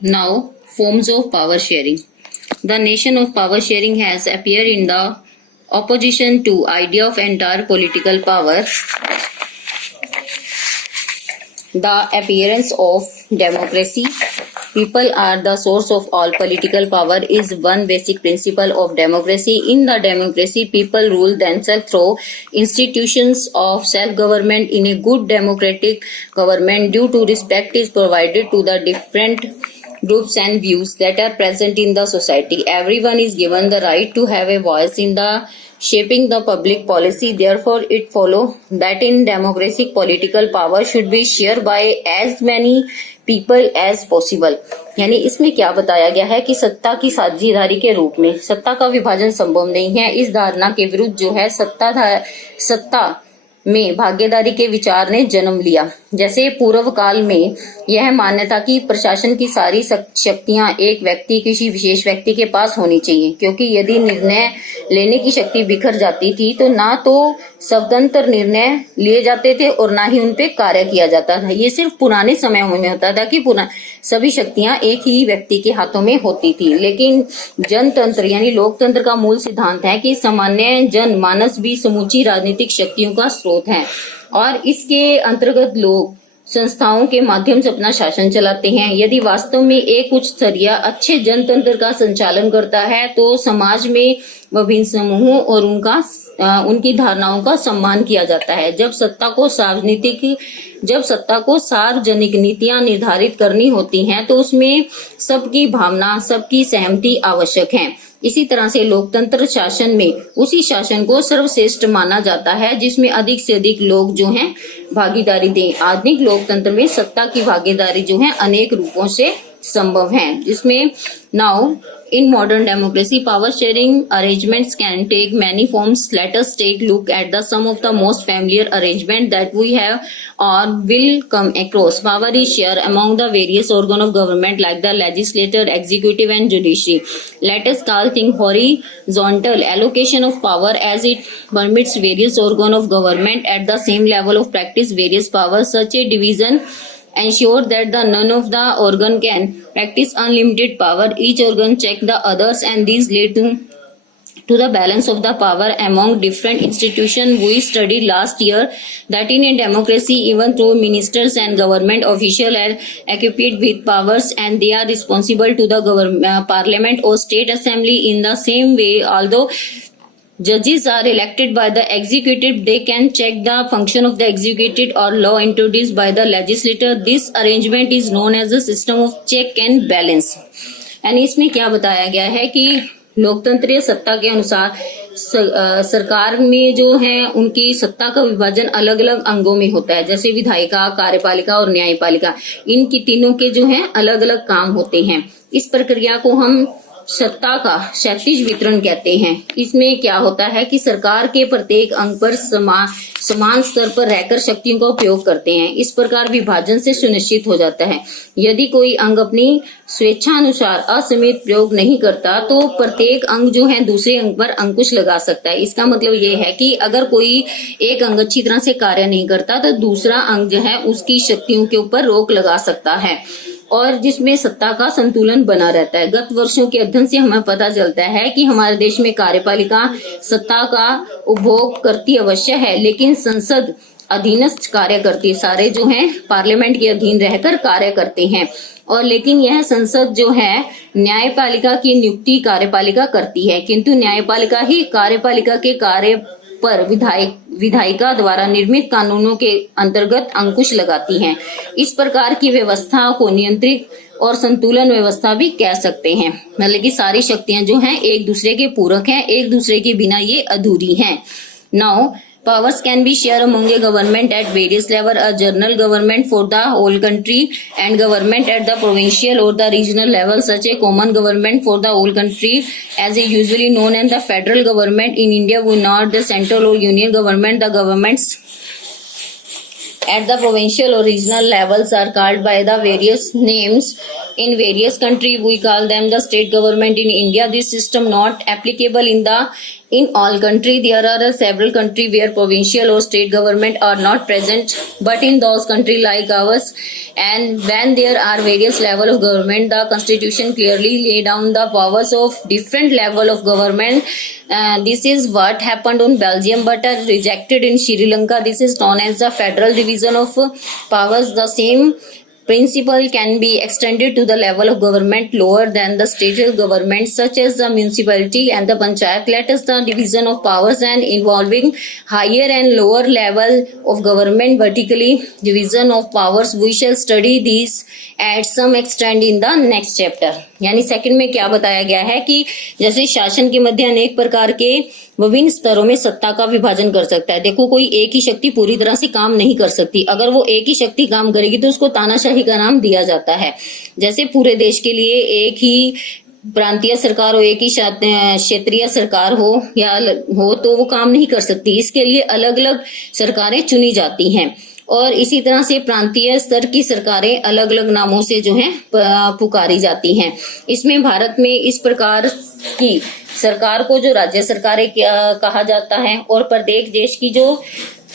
Now, forms of power sharing. The notion of power sharing has appeared in the opposition to idea of entire political power. The appearance of democracy, people are the source of all political power, is one basic principle of democracy. In the democracy, people rule themselves through institutions of self-government. In a good democratic government, due to respect is provided to the different groups and views that are present in the society. Everyone is given the right to have a voice in the shaping the public policy. Therefore, it follows that in democracy, political power should be shared by as many people as possible. यानी इसमें क्या बताया गया है कि सत्ता की साझेदारी के रूप में सत्ता का विभाजन संभव नहीं है। इस धारणा के विरुद्ध जो है सत्ता में भागीदारी के विचार ने जन्म लिया। जैसे पूर्व काल में यह मान्यता कि प्रशासन की सारी शक्तियां एक व्यक्ति किसी विशेष व्यक्ति के पास होनी चाहिए, क्योंकि यदि निर्णय लेने की शक्ति बिखर जाती थी तो ना तो स्वतंत्र निर्णय लिए जाते थे और ना ही उन पे कार्य किया जाता था। ये सिर्फ पुराने समयों में होता था कि सभी शक्तियां एक ही व्यक्ति के हाथों में होती थी। लेकिन जनतंत्र यानी लोकतंत्र का मूल सिद्धांत है कि सामान्य जन मानस भी समूची राजनीतिक शक्तियों का स्रोत है और इसके अंतर्गत लोग संस्थाओं के माध्यम से अपना शासन चलाते हैं। यदि वास्तव में एक उच्च स्तरीय अच्छे जनतंत्र का संचालन करता है तो समाज में विभिन्न समूहों और उनकी धारणाओं का सम्मान किया जाता है। जब सत्ता को सार्वजनिक नीतियां निर्धारित करनी होती हैं तो उसमें सबकी भावना, सबकी सहमति आवश्यक है। इसी तरह से लोकतंत्र शासन में उसी शासन को सर्वश्रेष्ठ माना जाता है जिसमें अधिक से अधिक लोग जो हैं भागीदारी दें। आधुनिक लोकतंत्र में सत्ता की भागीदारी जो है अनेक रूपों से संभव है, जिसमें now in modern democracy power sharing arrangements can take many forms. Let us take a look at some of the most familiar arrangements that we have or will come across. Power is shared among the various organs of government like the legislature, executive and judiciary. Let us call things horizontal allocation of power as it permits various organs of government at the same level of practice various powers. Such a division ensure that none of the organ can practice unlimited power. Each organ check the others and these lead to the balance of the power among different institutions. We studied last year that in a democracy even though ministers and government officials are equipped with powers and they are responsible to the parliament or state assembly. In the same way, although judges are elected by the executive, they can check the function of the executive or law introduced by the legislature. This arrangement is known as the system of check and balance. यानी इसमें क्या बताया गया है कि लोकतंत्रीय सत्ता के अनुसार सरकार में जो है उनकी सत्ता का विभाजन अलग अलग अंगों में होता है, जैसे विधायिका, कार्यपालिका और न्यायपालिका। इनकी तीनों के जो है अलग अलग काम होते हैं। इस प्रक्रिया को हम सत्ता का क्षैतिज वितरण कहते हैं। इसमें क्या होता है कि सरकार के प्रत्येक अंग पर समान स्तर पर रहकर शक्तियों का उपयोग करते हैं। इस प्रकार विभाजन से सुनिश्चित हो जाता है यदि कोई अंग अपनी स्वेच्छानुसार असीमित प्रयोग नहीं करता तो प्रत्येक अंग जो है दूसरे अंग पर अंकुश लगा सकता है। इसका मतलब ये है कि अगर कोई एक अंग अच्छी तरह से कार्य नहीं करता तो दूसरा अंग जो है उसकी शक्तियों के ऊपर रोक लगा सकता है और जिसमें सत्ता का संतुलन बना रहता है। गत वर्षों के अध्ययन से हमें पता चलता है कि हमारे देश में कार्यपालिका सत्ता का उपभोग करती अवश्य है, लेकिन संसद अधीनस्थ कार्य करती है। सारे जो हैं पार्लियामेंट के अधीन रहकर कार्य करते हैं और लेकिन यह संसद जो है न्यायपालिका की नियुक्ति कार्यपालिका करती है, किंतु न्यायपालिका ही कार्यपालिका के कार्य पर विधायिका द्वारा निर्मित कानूनों के अंतर्गत अंकुश लगाती हैं। इस प्रकार की व्यवस्था को नियंत्रित और संतुलन व्यवस्था भी कह सकते हैं। मतलब कि सारी शक्तियां जो हैं एक दूसरे के पूरक हैं, एक दूसरे के बिना ये अधूरी हैं। Now powers can be shared among a government at various levels, a general government for the whole country and government at the provincial or the regional level. Such a common government for the whole country as is usually known as the federal government. In India we not the central or union government. The governments at the provincial or regional levels are called by the various names. In various countries we call them the state government. In India this system not applicable in the In all country, there are several country where provincial or state government are not present, but in those country like ours, and when there are various level of government, the constitution clearly lay down the powers of different level of government. This is what happened in Belgium, but rejected in Sri Lanka. This is known as the federal division of powers. The same principle can be extended to the level of government lower than the state government, such as the municipality and the panchayat. Let us the division of powers and involving higher and lower level of government, vertically division of powers. We shall study these at some extent in the next chapter. यानी second में क्या बताया गया है कि जैसे शासन के मध्य अनेक प्रकार के विभिन्न स्तरों में सत्ता का विभाजन कर सकता है। देखो, कोई एक ही शक्ति पूरी तरह से काम नहीं कर सकती। अगर वो एक ही शक्ति काम करेगी तो उसको तानाशाही का नाम दिया जाता है। जैसे पूरे देश के लिए एक ही प्रांतीय सरकार हो, एक ही क्षेत्रीय सरकार हो या हो तो वो काम नहीं कर सकती। इसके लिए अलग अलग सरकारें चुनी जाती हैं और इसी तरह से प्रांतीय स्तर की सरकारें अलग अलग नामों से जो है पुकारी जाती हैं। इसमें भारत में इस प्रकार की सरकार को जो राज्य सरकारें कहा जाता है और प्रत्येक देश की जो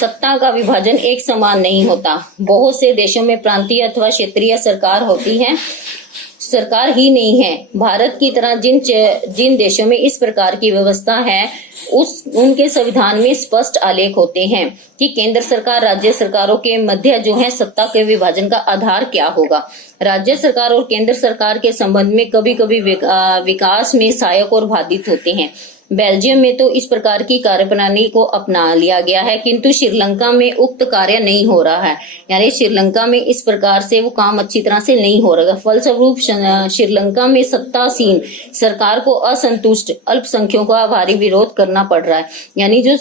सत्ता का विभाजन एक समान नहीं होता। बहुत से देशों में प्रांतीय अथवा क्षेत्रीय सरकार होती है, सरकार ही नहीं है। भारत की तरह जिन देशों में इस प्रकार की व्यवस्था है उनके संविधान में स्पष्ट आलेख होते हैं कि केंद्र सरकार राज्य सरकारों के मध्य जो है सत्ता के विभाजन का आधार क्या होगा। राज्य सरकार और केंद्र सरकार के संबंध में कभी कभी विकास में सहायक और बाधित होते हैं। बेल्जियम में तो इस प्रकार की कार्यप्रणाली को अपना लिया गया है, किंतु श्रीलंका में उक्त कार्य नहीं हो रहा है। यानी श्रीलंका में इस प्रकार से वो काम अच्छी तरह से नहीं हो रहा। फलस्वरूप श्रीलंका में सत्तासीन सरकार को असंतुष्ट अल्पसंख्यकों का भारी विरोध करना पड़ रहा है। यानी जो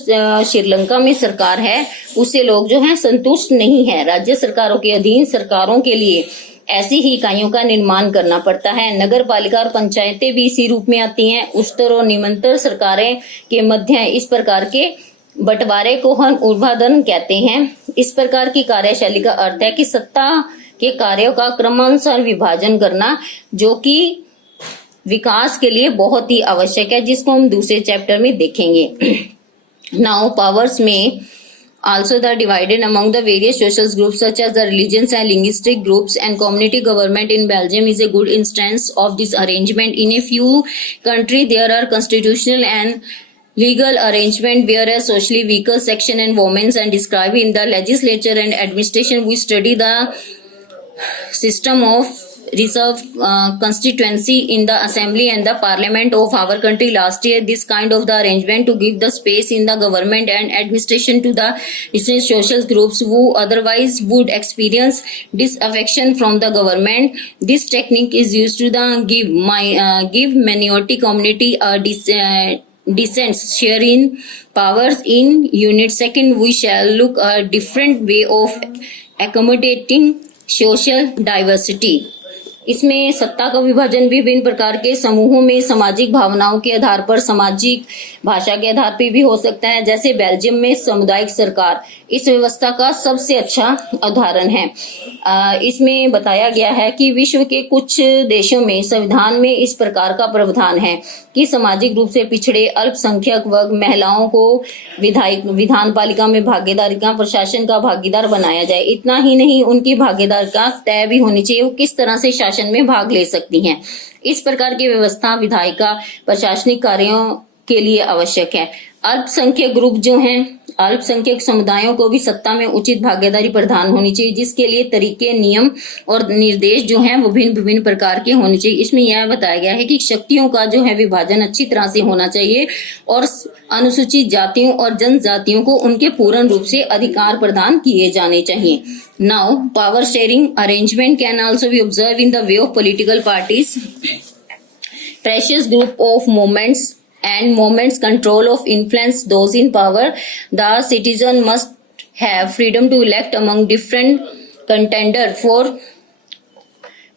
श्रीलंका में सरकार है उससे लोग जो है संतुष्ट नहीं है। राज्य सरकारों के अधीन सरकारों के लिए ऐसी ही इकाइयों का निर्माण करना पड़ता है। नगर पालिका और पंचायतें भी इसी रूप में आती हैं। उच्चतर और निम्नतर सरकारें के मध्य इस प्रकार के बंटवारे को हम ऊर्ध्वाधर कहते हैं। इस प्रकार की कार्यशैली का अर्थ है कि सत्ता के कार्यों का क्रमानुसार विभाजन करना, जो कि विकास के लिए बहुत ही आवश्यक है, जिसको हम दूसरे चैप्टर में देखेंगे। नाउ पावर्स में also they are divided among the various social groups such as the religions and linguistic groups, and community government in Belgium is a good instance of this arrangement. In a few countries there are constitutional and legal arrangement where a socially weaker section and women and described in the legislature and administration. We study the system of reserved constituency in the assembly and the parliament of our country last year. This kind of the arrangement to give the space in the government and administration to the social groups who otherwise would experience disaffection from the government. This technique is used to the give minority community a decent share in powers in unit. Second, we shall look a different way of accommodating social diversity. इसमें सत्ता का विभाजन विभिन्न प्रकार के समूहों में सामाजिक भावनाओं के आधार पर, सामाजिक भाषा के आधार पर भी हो सकता है। जैसे बेल्जियम में सामुदायिक सरकार इस व्यवस्था का सबसे अच्छा उदाहरण है। इसमें बताया गया है कि विश्व के कुछ देशों में संविधान में इस प्रकार का प्रावधान है कि सामाजिक रूप से पिछड़े अल्पसंख्यक वर्ग महिलाओं को विधान पालिका में भागीदारी का प्रशासन का भागीदार बनाया जाए। इतना ही नहीं, उनकी भागीदारी का तय भी होनी चाहिए वो किस तरह से शासन में भाग ले सकती हैं। इस प्रकार की व्यवस्था विधायिका प्रशासनिक कार्यों के लिए आवश्यक है। अल्पसंख्यक ग्रुप जो हैं, अल्पसंख्यक समुदायों को भी सत्ता में उचित भागीदारी प्रदान होनी चाहिए, जिसके लिए तरीके, नियम और निर्देश जो हैं वो विभिन्न प्रकार के होने चाहिए। इसमें यह बताया गया है कि शक्तियों का जो है विभाजन अच्छी तरह से होना चाहिए और अनुसूचित जातियों और जनजातियों को उनके पूर्ण रूप से अधिकार प्रदान किए जाने चाहिए। Now power sharing arrangement can also be observe in the way of political parties, precious group of moments control of influence those in power. The citizen must have freedom to elect among different contenders for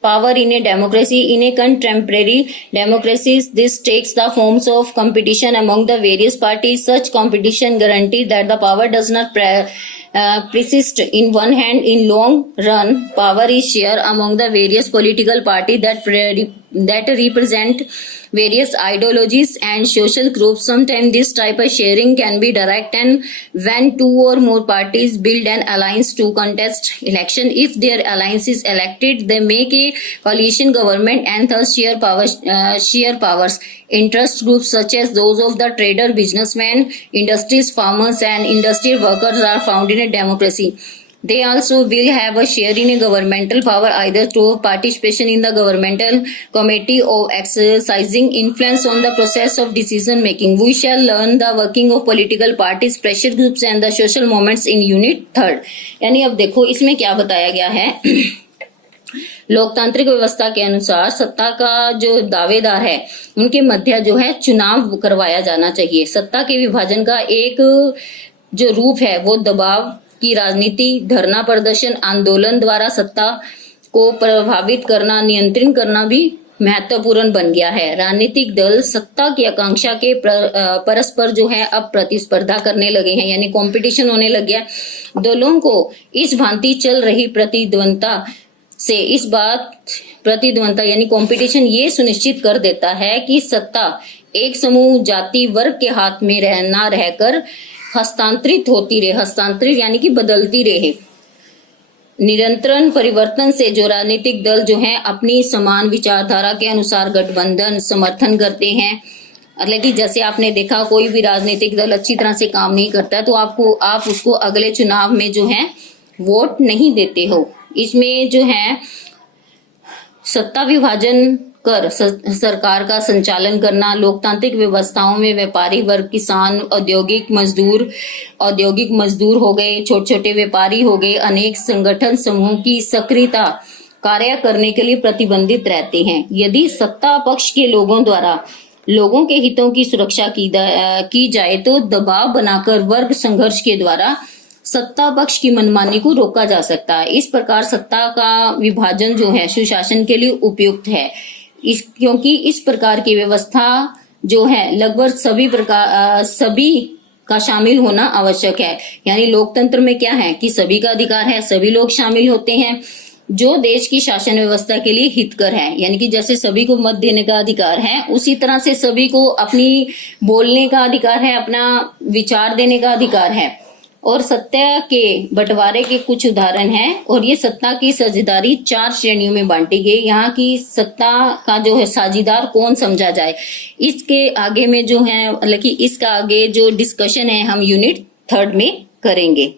power in a democracy. In a contemporary democracy, this takes the forms of competition among the various parties. Such competition guarantees that the power does not persist in one hand. In long run, power is shared among the various political parties that that represent various ideologies and social groups. Sometimes this type of sharing can be direct, and when two or more parties build an alliance to contest election, if their alliance is elected, they make a coalition government and thus share powers. Interest groups such as those of the trader, businessmen, industries, farmers, and industrial workers are found in a democracy. They also will have a share in a governmental power, either through participation in the governmental committee or exercising influence on the process of decision making. We shall learn the working of political parties, pressure groups and the social movements in unit 3rd. यानी अब देखो इसमें क्या बताया गया है। लोकतांत्रिक व्यवस्था के अनुसार सत्ता का जो दावेदार है उनके मध्य जो है चुनाव करवाया जाना चाहिए। सत्ता के विभाजन का एक जो रूप है वो दबाव की राजनीति, धरना प्रदर्शन, आंदोलन द्वारा सत्ता को प्रभावित करना, नियंत्रित करना भी महत्वपूर्ण बन गया है। राजनीतिक दल सत्ता की आकांक्षा के परस्पर जो है अब प्रतिस्पर्धा करने लगे हैं, यानी कंपटीशन होने लग गया। दलों को इस भांति चल रही प्रतिद्वंदता से इस बात प्रतिद्वंदता यानी कंपटीशन ये सुनिश्चित कर देता है कि सत्ता एक समूह, जाति, वर्ग के हाथ में रहना रहकर हस्तांतरित होती रहे। हस्तांतरित यानी कि बदलती रहे। निरंतर परिवर्तन से जो राजनीतिक दल जो हैं अपनी समान विचारधारा के अनुसार गठबंधन समर्थन करते हैं। मतलब कि जैसे आपने देखा कोई भी राजनीतिक दल अच्छी तरह से काम नहीं करता तो आप उसको अगले चुनाव में जो है वोट नहीं देते हो। इसमें जो है सत्ता विभाजन कर सरकार का संचालन करना, लोकतांत्रिक व्यवस्थाओं में व्यापारी वर्ग, किसान, औद्योगिक मजदूर हो गए, छोटे छोटे व्यापारी हो गए, अनेक संगठन समूह की सक्रियता कार्य करने के लिए प्रतिबंधित रहते हैं। यदि सत्ता पक्ष के लोगों द्वारा लोगों के हितों की सुरक्षा की जाए तो दबाव बनाकर वर्ग संघर्ष के द्वारा सत्ता पक्ष की मनमानी को रोका जा सकता है। इस प्रकार सत्ता का विभाजन जो है सुशासन के लिए उपयुक्त है, क्योंकि इस प्रकार की व्यवस्था जो है लगभग सभी का शामिल होना आवश्यक है। यानी लोकतंत्र में क्या है कि सभी का अधिकार है, सभी लोग शामिल होते हैं जो देश की शासन व्यवस्था के लिए हितकर है। यानी कि जैसे सभी को मत देने का अधिकार है, उसी तरह से सभी को अपनी बोलने का अधिकार है, अपना विचार देने का अधिकार है। और सत्ता के बंटवारे के कुछ उदाहरण हैं। और ये सत्ता की साझेदारी 4 श्रेणियों में बांटी गई। यहाँ की सत्ता का जो है साझेदार कौन समझा जाए, इसके आगे में जो है मतलब कि इसका आगे जो डिस्कशन है हम यूनिट 3rd में करेंगे।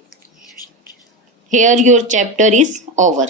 Here your chapter is over.